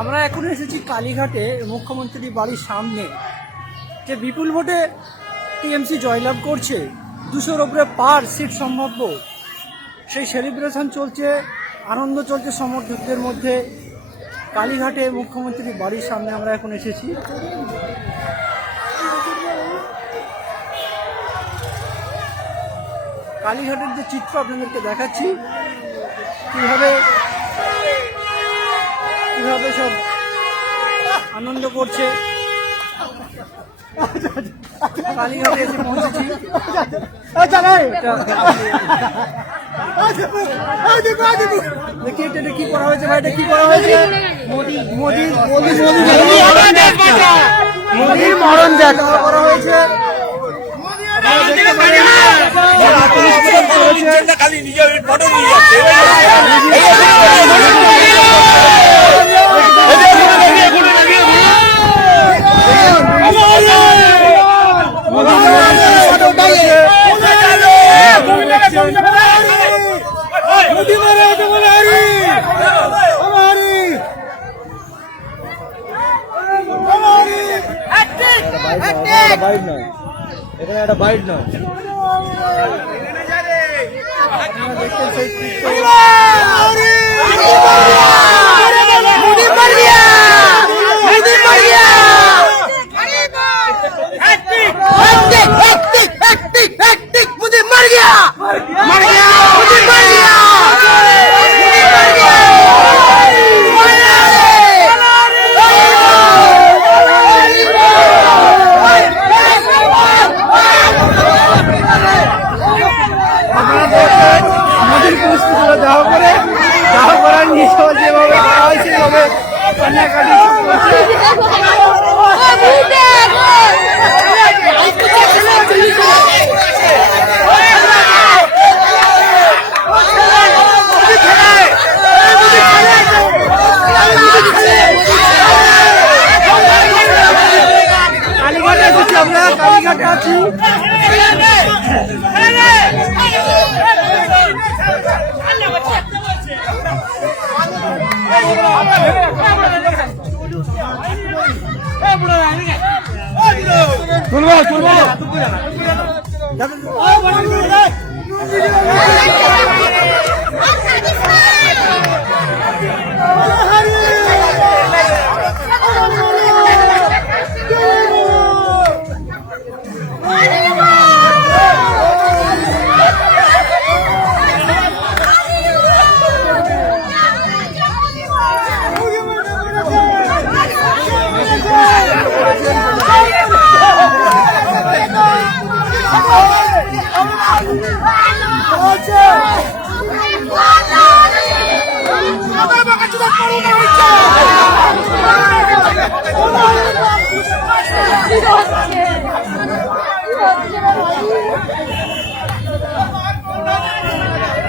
আমরা এখন এসেছি কালীঘাটে মুখ্যমন্ত্রী বাড়ির সামনে। যে বিপুল ভোটে টিএমসি জয়লাভ করছে, দুশোর ওপরে পার সিট সম্ভাব্য। সেই সেলিব্রেশন চলছে, আনন্দ চলছে সমর্থকদের মধ্যে। কালীঘাটে মুখ্যমন্ত্রী বাড়ির সামনে আমরা এখন এসেছি। কালীঘাটের যে চিত্র আপনাদেরকে দেখাচ্ছি, কীভাবে কীভাবে সব আনন্দ করছে কালীঘাটে এসে পৌঁছেছি দেখি এটা এটা কি করা হয়েছে ভাই এটা কি করা হয়েছে মোদি মোদি মোদি মোদির মরণ দেখা করা হয়েছে খালি নিজের ফটো নিয়ে বাইট নয় এখানে একটা বাইট নয় আপনারা কান্নাকাটি তুলবো তুলবো। Oh,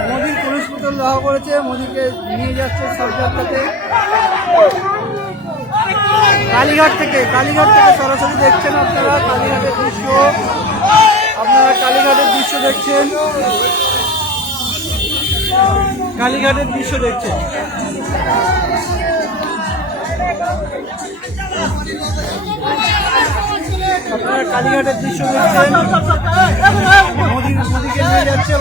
মোদির পুলিশ পুতুল দাহ করেছে, মোদিকে নিয়ে যাচ্ছে সরকারটাতে। কালীঘাট থেকে কালীঘাট থেকে সরাসরি দেখছেন আপনারা, কালীঘাটের দৃশ্য। আপনারা কালীঘাটের দৃশ্য দেখছেন। কালীঘাটের দৃশ্য দেখছেন। আপনারা কালীঘাটের দৃশ্য দেখছেন। মোদি মোদিকে নিয়ে যাচ্ছে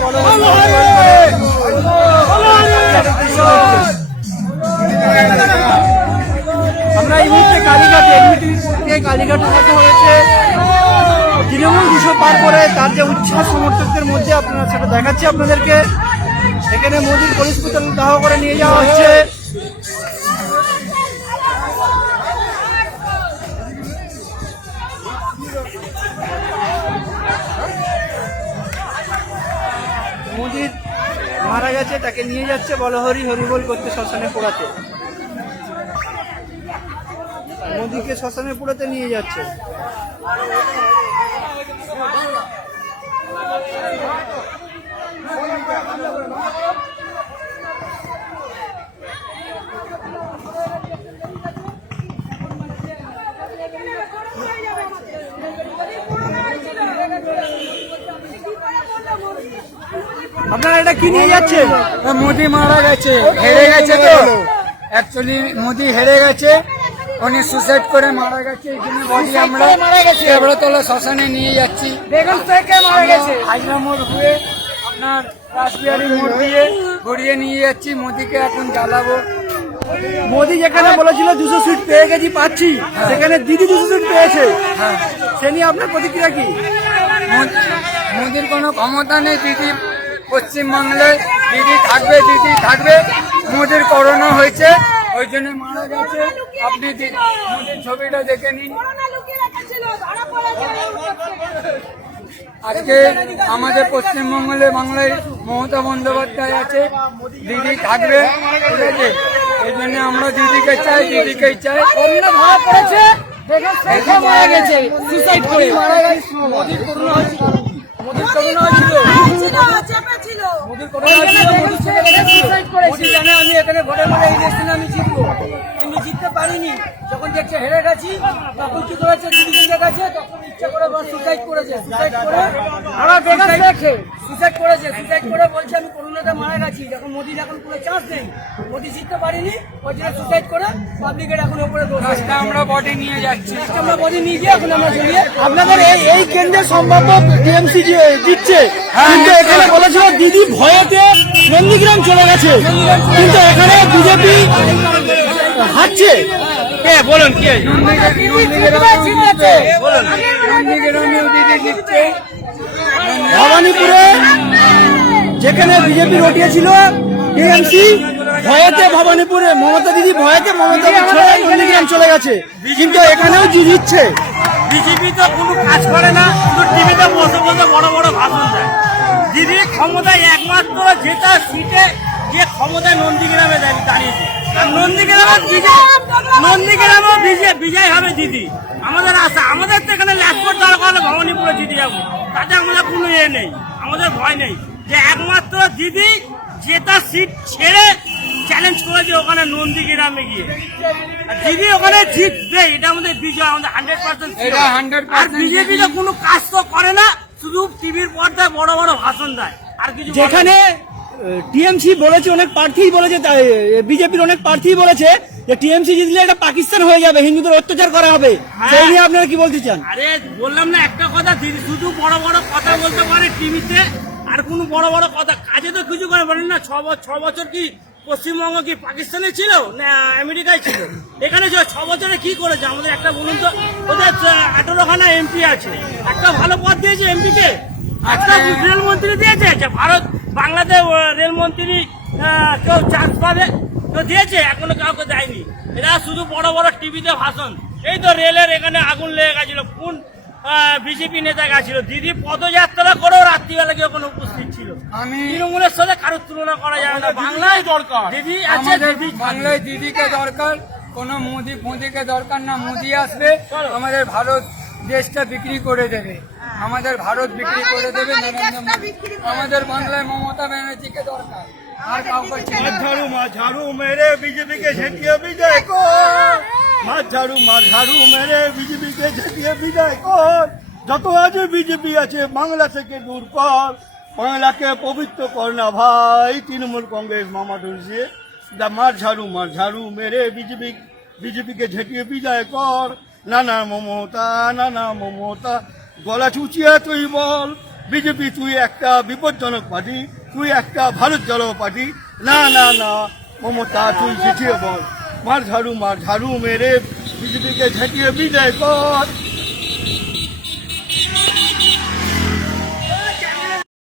আমরা এই মুহূর্তে কালীঘাটে এমনিটি কালীঘাটে দেখা হয়েছে। তৃণমূল দুশো পার করে তার যে উচ্ছ্বাস সমর্থকদের মধ্যে আপনারা সেটা দেখাচ্ছি আপনাদেরকে। এখানে মোদির পুতুল দাহ করে নিয়ে যাওয়া হচ্ছে। মোদির মারা গেছে, তাকে নিয়ে যাচ্ছে, বলো হরি হরিবল করতে শ্মশানে পোড়াতে। মোদিকে শ্মশানে পোড়াতে নিয়ে যাচ্ছে। আপনারা এটা কি নিয়ে যাচ্ছেন? মোদি মারা গেছে। হেরে গেছে তো? অ্যাকচুয়ালি মোদি হেরে গেছে। উনি সুসাইড করে মারা গেছে জন্য বডি আমরা দেবড়তলা শ্মশানে নিয়ে যাচ্ছি। বেগম থেকে মারা গেছে। হাজরা মোড় হয়ে আপনার রাসবিহারি মোড় দিয়ে ঘুরিয়ে নিয়ে যাচ্ছি মোদিকে এখন জ্বালাবো। মোদি যেখানে বলেছিল দুশো সিট পেয়ে গেছি পাচ্ছি। সেখানে দিদি দুশো সিট পেয়েছে। হ্যাঁ। সে নিয়ে আপনার প্রতিক্রিয়া কি? মোদ- মোদির কোনো ক্ষমতা নেই দিদি পশ্চিমবাংলায় দিদি থাকবে দিদি থাকবে মোদির করোনা হয়েছে। ওই জন্য মারা গেছে। আপনি ছবিটা দেখে নিন। আজকে আমাদের পশ্চিমবঙ্গে বাংলায় মমতা বন্দ্যোপাধ্যায় আছে। দিদি থাকবে ঠিক আছে? এই জন্য আমরা দিদিকে চাই দিদিকেই চাই। মারা গেছে। সুসাইড করে। মারা গেছে। আমি এখানে ভোটে ভোটে ইলেকশনে আমি জিতবো। পারিনি যখন দেখছে হেরে গেছি তখন কি করেছে দিদি জিতে গেছে তখন ইচ্ছা করে সুসাইড করেছে। সুসাইড করে আমার দেখে। সুসাইড করেছে। সুসাইড করে বলছে আমি করোনাতে মারা গেছি। যখন মোদির এখন কোনো চান্স নেই। মোদি জিততে পারিনি। ওই জন্য সুসাইড করে পাবলিকের এখন উপরে দোষ আমরা বডি নিয়ে যাচ্ছি। আমরা বডি নিয়ে গিয়ে এখন আমরা চলিয়ে আপনাদের এই এই কেন্দ্রে সম্ভাব্য টিএমসি দিচ্ছে কিন্তু এখানে বলেছিল দিদি ভয়েতে নন্দীগ্রাম চলে গেছে। কিন্তু এখানে বিজেপি হারছে কে বলুন কে? ভবানীপুরে যেখানে বিজেপি রটিয়েছিল টিএমসি ভয়েতে ভবানীপুরে মমতা দিদি ভয়েতে মমতা নন্দীগ্রাম চলে গেছে। কিন্তু এখানেও জিতছে বিজেপি তো কোনো কাজ করে না শুধু টিভিতে বসে বসে বড় বড় ভাষণ দেয়। দিদির ক্ষমতায় একমাত্র যেটা সিটে যে ক্ষমতায় নন্দীগ্রামে দাঁড়িয়ে দাঁড়িয়েছে। নন্দীগ্রামে বিজয় নন্দীগ্রামে বিজয় বিজয় হবে দিদি। আমাদের আশা আমাদের তো এখানে ল্যাসপোর্ট দরকার হলে ভবানীপুরে জিতে যাব। তাতে আমাদের কোনো ইয়ে নেই। আমাদের ভয় নেই। যে একমাত্র দিদি যেটা সিট ছেড়ে চ্যালেঞ্জ করেছে ওখানে নন্দীগ্রামে গিয়ে। দিদি ওখানে জিতবে এটা আমাদের বিজয় আমাদের হান্ড্রেড পার্সেন্ট এটা 100% আর বিজেপি তো কোনো কাজ তো করে না শুধু টিভির পর্দায় বড় বড় ভাষণ দেয়। আর কিছু। যেখানে টিএমসি বলেছে অনেক প্রার্থী বলেছে বিজেপির অনেক প্রার্থী বলেছে যে টিএমসি জিতলে এটা পাকিস্তান হয়ে যাবে হিন্দুদের অত্যাচার করা হবে। সেই নিয়ে আপনারা কি বলতে চান? আরে বললাম না একটা কথা শুধু বড় বড় কথা বলতে পারে টিভিতে আর কোনো বড় বড় কথা কাজে তো কিছু করে পারেন না ছ বছর কি পশ্চিমবঙ্গ কি পাকিস্তানে ছিল না আমেরিকায় ছিল? এখানে ছ বছরে কি করেছে? আমাদের একটা বলুন তো ওদের আঠারোখানা এমপি আছে। একটা ভালো পদ দিয়েছে এমপিকে। একটা রেলমন্ত্রী দিয়েছে যে ভারত বাংলাদেশ রেলমন্ত্রী কেউ চান্স পাবে? কেউ দিয়েছে? এখনও কাউকে দেয়নি। এরা শুধু বড় বড় টিভিতে ভাষণ। এই তো রেলের এখানে আগুন লেগে গেছিল। কোন বিজেপি নেতা গেছিল? দিদি পদযাত্রা করেও রাত্রিবেলা গিয়ে ওখানে উপস্থিত ছিল। আমি তৃণমূলের সাথে কারোর তুলনা করা যাবে না। বাংলায় দরকার। দিদি আছে দিদি বাংলায় দিদিকে দরকার। কোনো মোদি মোদিকে দরকার না মোদি আসবে। আমাদের ভারত দেশটা বিক্রি করে দেবে। আমাদের ভারত বিক্রি করে দেবে নরেন্দ্র আমাদের বাংলায় মমতা ব্যানার্জিকে দরকার। আর কাউকে ঝাড়ু মা ঝাড়ু মেরে বিজেপিকে ঝেঁটিয়ে বিজয় কর। ঝাড়ু মার ঝাড়ু মেরে বিজেপিকে ঝেঁটিয়ে বিজয় কর। যত আছে বিজেপি আছে বাংলা থেকে দূর কর। বাংলাকে পবিত্র কর না ভাই তৃণমূল কংগ্রেস মামা ধরছে দা মার ঝাড়ু মার ঝাড়ু মেরে বিজেপি বিজেপিকে ঝেঁটিয়ে বিজয় কর। না না মমতা না না মমতা গলা চুচিয়ে তুই বল, বিজেপি তুই একটা বিপজ্জনক পার্টি, তুই একটা ভারত জড়ো পার্টি। না না না, মমতা, তুই চিঠিয়ে বল। মার ঝাড়ু মার ঝাড়ু মেরে বিজেপিকে ঝেঁটিয়ে বিজয় কর।